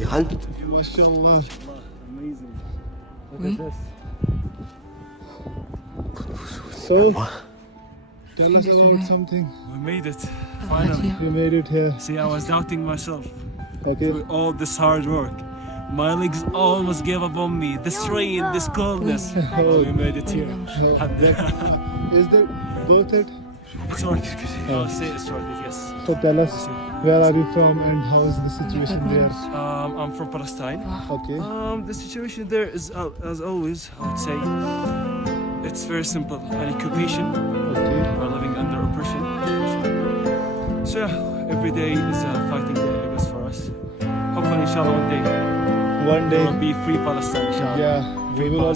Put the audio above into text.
Ihan. Mashallah. Amazing. Look Oui. at this. So, tell us about something. We made it. Finally. You made it here. See, I was doubting myself. Okay. With all this hard work. My legs almost gave up on me. This rain, this coldness. Oh, we made it here. Oh, is that worth it? It's worth it. I'll say it's worth it, yes. So tell us, where are you from and how is the situation there? I'm from Palestine. Okay. The situation there is, as always, I would say, it's very simple. An occupation. Okay. We're living under oppression. So yeah, every day is a fighting day, I guess, for us. Hopefully, inshallah, one day One day. there will be free Palestine, inshallah. Yeah, we will also